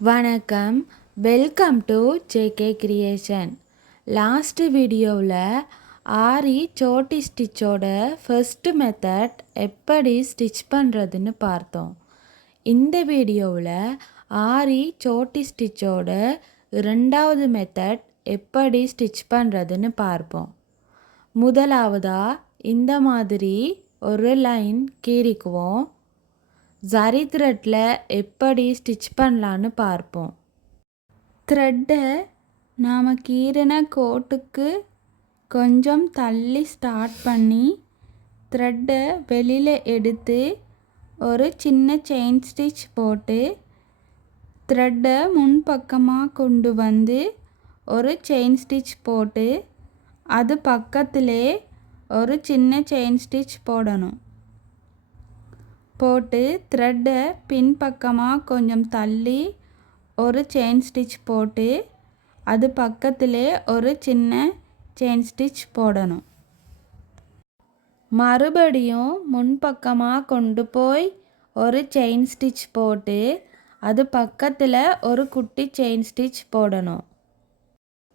வணக்கம், welcome to JK creation. Last வீடியோவில் ஆரி Chhoti ஸ்டிச்சோட first method எப்படி ஸ்டிச் பண்ணுறதுன்னு பார்த்தோம். இந்த வீடியோவில் ஆரி சோட்டி ஸ்டிச்சோட ரெண்டாவது மெத்தட் எப்படி ஸ்டிச் பண்ணுறதுன்னு பார்ப்போம். முதலாவதாக இந்த மாதிரி ஒரு லைன் கீறிக்குவோம். ஜரி த்ரெட்டில் எப்படி ஸ்டிச் பண்ணலான்னு பார்ப்போம். த்ரெட்டை நாம் கீறின கோட்டுக்கு கொஞ்சம் தள்ளி ஸ்டார்ட் பண்ணி த்ரெட்டை வெளியில் எடுத்து ஒரு சின்ன செயின் ஸ்டிச் போட்டு த்ரெட்டை முன்பக்கமாக கொண்டு வந்து ஒரு செயின் ஸ்டிச் போட்டு அது பக்கத்திலே ஒரு சின்ன செயின் ஸ்டிச் போடணும். போட்டு த்ரெட்டை பின்பக்கமாக கொஞ்சம் தள்ளி ஒரு செயின் ஸ்டிச் போட்டு அது பக்கத்திலே ஒரு சின்ன செயின் ஸ்டிச் போடணும். மறுபடியும் முன்பக்கமாக கொண்டு போய் ஒரு செயின் ஸ்டிச் போட்டு அது பக்கத்தில் ஒரு குட்டி செயின் ஸ்டிச் போடணும்.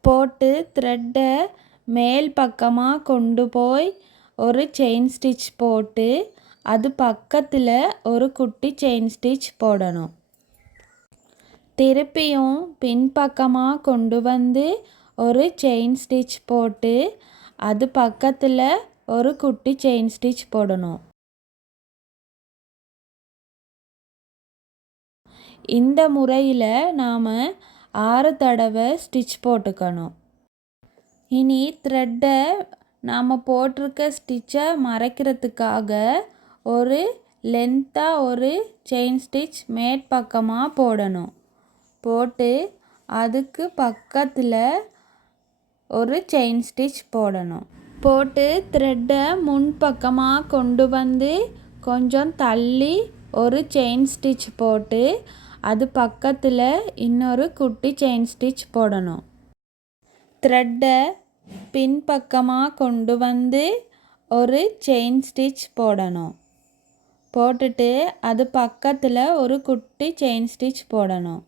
போட்டு த்ரெட்டை மேல் பக்கமாக கொண்டு போய் ஒரு செயின் ஸ்டிச் போட்டு அது பக்கத்தில் ஒரு குட்டி செயின் ஸ்டிச் போடணும். திருப்பியும் பின்பக்கமாக கொண்டு வந்து ஒரு செயின் ஸ்டிச் போட்டு அது பக்கத்தில் ஒரு குட்டி செயின் ஸ்டிச் போடணும். இந்த முறையில் நாம் 6 தடவை ஸ்டிச் போட்டுக்கணும். இனி த்ரெட்டை நாம் போட்டிருக்க ஸ்டிச்சை மறைக்கிறதுக்காக ஒரு லென்த்தாக ஒரு செயின் ஸ்டிச் மேற்பக்கமாக போடணும். போட்டு அதுக்கு பக்கத்தில் ஒரு செயின் ஸ்டிச் போடணும். போட்டு த்ரெட்டை முன்பக்கமாக கொண்டு வந்து கொஞ்சம் தள்ளி ஒரு செயின் ஸ்டிச் போட்டு அது பக்கத்தில் இன்னொரு குட்டி செயின் ஸ்டிச் போடணும். த்ரெட்டை பின்பக்கமாக கொண்டு வந்து ஒரு செயின் ஸ்டிச் போடணும். போட்டுட்டு அது பக்கத்தில் ஒரு குட்டி செயின் ஸ்டிச் போடணும்.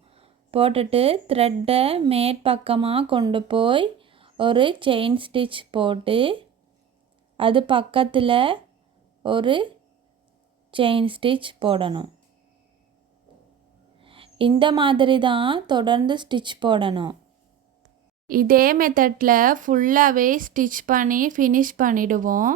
போட்டுட்டு த்ரெட்டை மேற்பக்கமாக கொண்டு போய் ஒரு செயின் ஸ்டிச் போட்டு அது பக்கத்தில் ஒரு செயின் ஸ்டிச் போடணும். இந்த மாதிரி தான் தொடர்ந்து ஸ்டிச் போடணும். இதே மெத்தடில் ஃபுல்லாகவே ஸ்டிச் பண்ணி ஃபினிஷ் பண்ணிடுவோம்.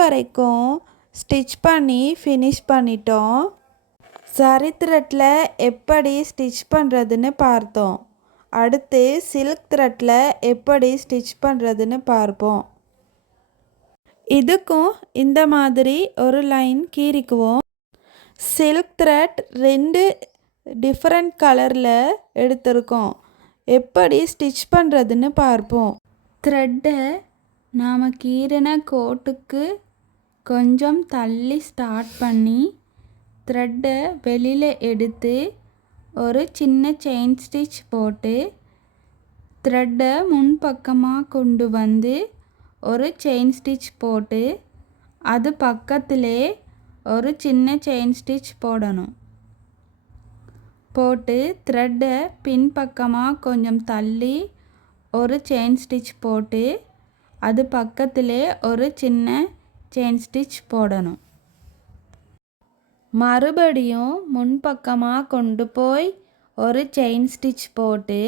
வரைக்கும் ஸ்டிச் பண்ணி ஃபினிஷ் பண்ணிட்டோம். சரி த்ரெட்டில் எப்படி ஸ்டிச் பண்ணுறதுன்னு பார்த்தோம். அடுத்து சில்க் த்ரெட்டில் எப்படி ஸ்டிச் பண்ணுறதுன்னு பார்ப்போம். இதுக்கும் இந்த மாதிரி ஒரு லைன் கீறிக்குவோம். சில்க் த்ரெட் 2 டிஃப்ரெண்ட் கலரில் எடுத்திருக்கோம். எப்படி ஸ்டிச் பண்ணுறதுன்னு பார்ப்போம். த்ரெட்டை நாம் கீறின கோட்டுக்கு கொஞ்சம் தள்ளி ஸ்டார்ட் பண்ணி த்ரெட்டை வெளியில் எடுத்து ஒரு சின்ன செயின் ஸ்டிச் போட்டு த்ரெட்டை முன்பக்கமாக கொண்டு வந்து ஒரு செயின் ஸ்டிச் போட்டு அது பக்கத்திலே ஒரு சின்ன செயின் ஸ்டிச் போடணும். போட்டு த்ரெட்டை பின்பக்கமாக கொஞ்சம் தள்ளி ஒரு செயின் ஸ்டிச் போட்டு அது பக்கத்திலே ஒரு சின்ன செயின் ஸ்டிச் போடணும். மறுபடியும் முன்பக்கமாக கொண்டு போய் ஒரு செயின் ஸ்டிச் போட்டு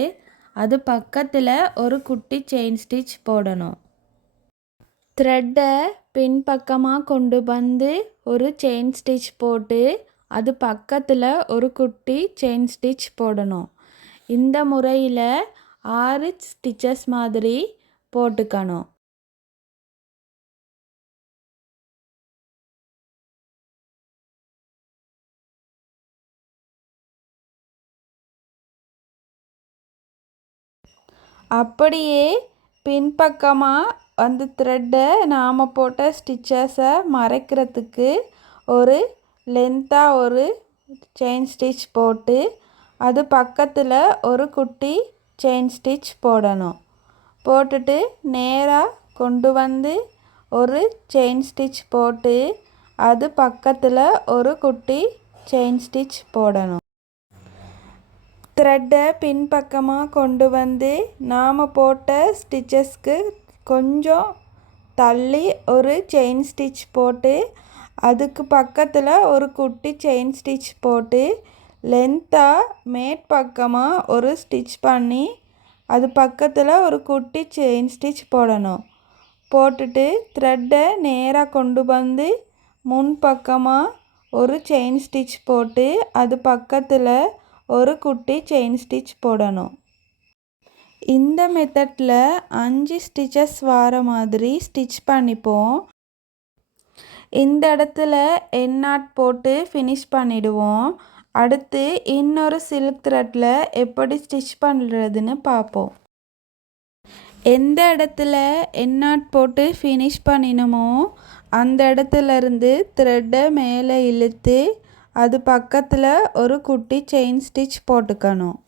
அது பக்கத்தில் ஒரு குட்டி செயின் ஸ்டிச் போடணும். த்ரெட்டை பின்பக்கமாக கொண்டு வந்து ஒரு செயின் ஸ்டிச் போட்டு அது பக்கத்தில் ஒரு குட்டி செயின் ஸ்டிச் போடணும். இந்த முறையில் 6 ஸ்டிச்சஸ் மாதிரி போட்டுக்கணும். அப்படியே பின்பக்கமாக அந்த த்ரெட்டை நாம் போட்ட ஸ்டிச்சஸை மறைக்கிறதுக்கு ஒரு லென்த்தாக ஒரு செயின் ஸ்டிச் போட்டு அது பக்கத்தில் ஒரு குட்டி செயின் ஸ்டிச் போடணும். போட்டுட்டு நேராக கொண்டு வந்து ஒரு செயின் ஸ்டிச் போட்டு அது பக்கத்தில் ஒரு குட்டி செயின் ஸ்டிச் போடணும். த்ரெட்டை பின்பக்கமாக கொண்டு வந்து நாம் போட்ட ஸ்டிச்சஸ்க்கு கொஞ்சம் தள்ளி ஒரு செயின் ஸ்டிச் போட்டு அதுக்கு பக்கத்தில் ஒரு குட்டி செயின் ஸ்டிச் போட்டு லென்த்தாக மேற்பக்கமாக ஒரு ஸ்டிச் பண்ணி அது பக்கத்தில் ஒரு குட்டி செயின் ஸ்டிச் போடணும். போட்டுட்டு த்ரெட்டை நேராக கொண்டு வந்து முன்பக்கமாக ஒரு செயின் ஸ்டிச் போட்டு அது பக்கத்தில் ஒரு குட்டி செயின் ஸ்டிச் போடணும். இந்த மெத்தடில் 5 ஸ்டிச்சஸ் வர மாதிரி ஸ்டிச் பண்ணிப்போம். இந்த இடத்துல எண்ட் நாட் போட்டு ஃபினிஷ் பண்ணிடுவோம். அடுத்து இன்னொரு சில்க் த்ரெட்டில் எப்படி ஸ்டிச் பண்ணுறதுன்னு பார்ப்போம். எந்த இடத்துல எண்ட் நாட் போட்டு ஃபினிஷ் பண்ணினோமோ அந்த இடத்துலேருந்து த்ரெட்டை மேலே இழுத்து அது பக்கத்தில் ஒரு குட்டி செயின் ஸ்டிச் போட்டுக்கணும்.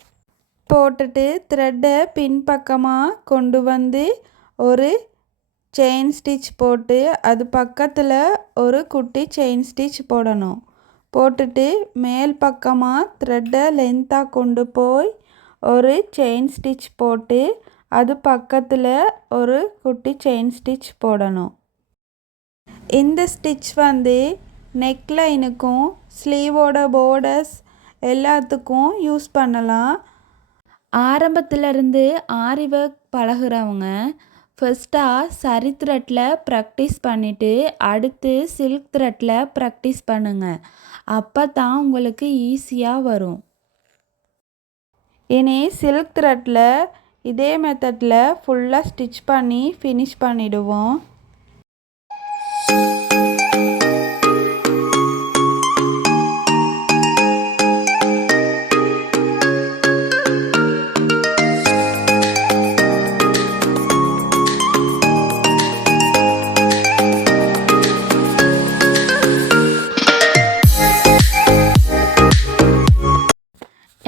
போட்டுட்டு த்ரெட்டை பின்பக்கமாக கொண்டு வந்து ஒரு செயின் ஸ்டிச் போட்டு அது பக்கத்தில் ஒரு குட்டி செயின் ஸ்டிச் போடணும். போட்டுட்டு மேல் பக்கமாக த்ரெட்டை லென்த்தாக கொண்டு போய் ஒரு செயின் ஸ்டிச் போட்டு அது பக்கத்தில் ஒரு குட்டி செயின் ஸ்டிச் போடணும். இந்த ஸ்டிச் வந்து நெக்லைனுக்கும் ஸ்லீவோட பார்டர்ஸ் எல்லாத்துக்கும் யூஸ் பண்ணலாம். ஆரம்பத்திலேருந்து ஆரி ஒர்க் பழகுறவங்க ஃபஸ்ட்டாக சரி த்ரெட்டில் ப்ராக்டிஸ் பண்ணிவிட்டு அடுத்து சில்க் த்ரெட்டில் ப்ராக்டிஸ் பண்ணுங்கள். அப்போ தான் உங்களுக்கு ஈஸியாக வரும். இனி சில்க் த்ரெட்டில் இதே மெத்தடில் ஃபுல்லாக ஸ்டிச் பண்ணி ஃபினிஷ் பண்ணிவிடுவோம்.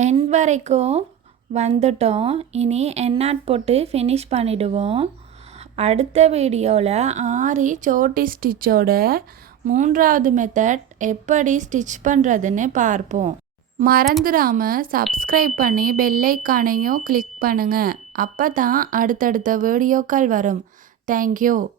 எண்ட் வரைக்கும் வந்துட்டோம். இனி எண்ட் நாட் போட்டு ஃபினிஷ் பண்ணிவிடுவோம். அடுத்த வீடியோவில் ஆரி சோட்டி ஸ்டிச்சோட 3வது மெத்தட் எப்படி ஸ்டிச் பண்ணுறதுன்னு பார்ப்போம். மறந்துடாமல் சப்ஸ்கிரைப் பண்ணி பெல் ஐக்கானையும் கிளிக் பண்ணுங்கள். அப்போ தான் அடுத்தடுத்த வீடியோக்கள் வரும். தேங்க்யூ.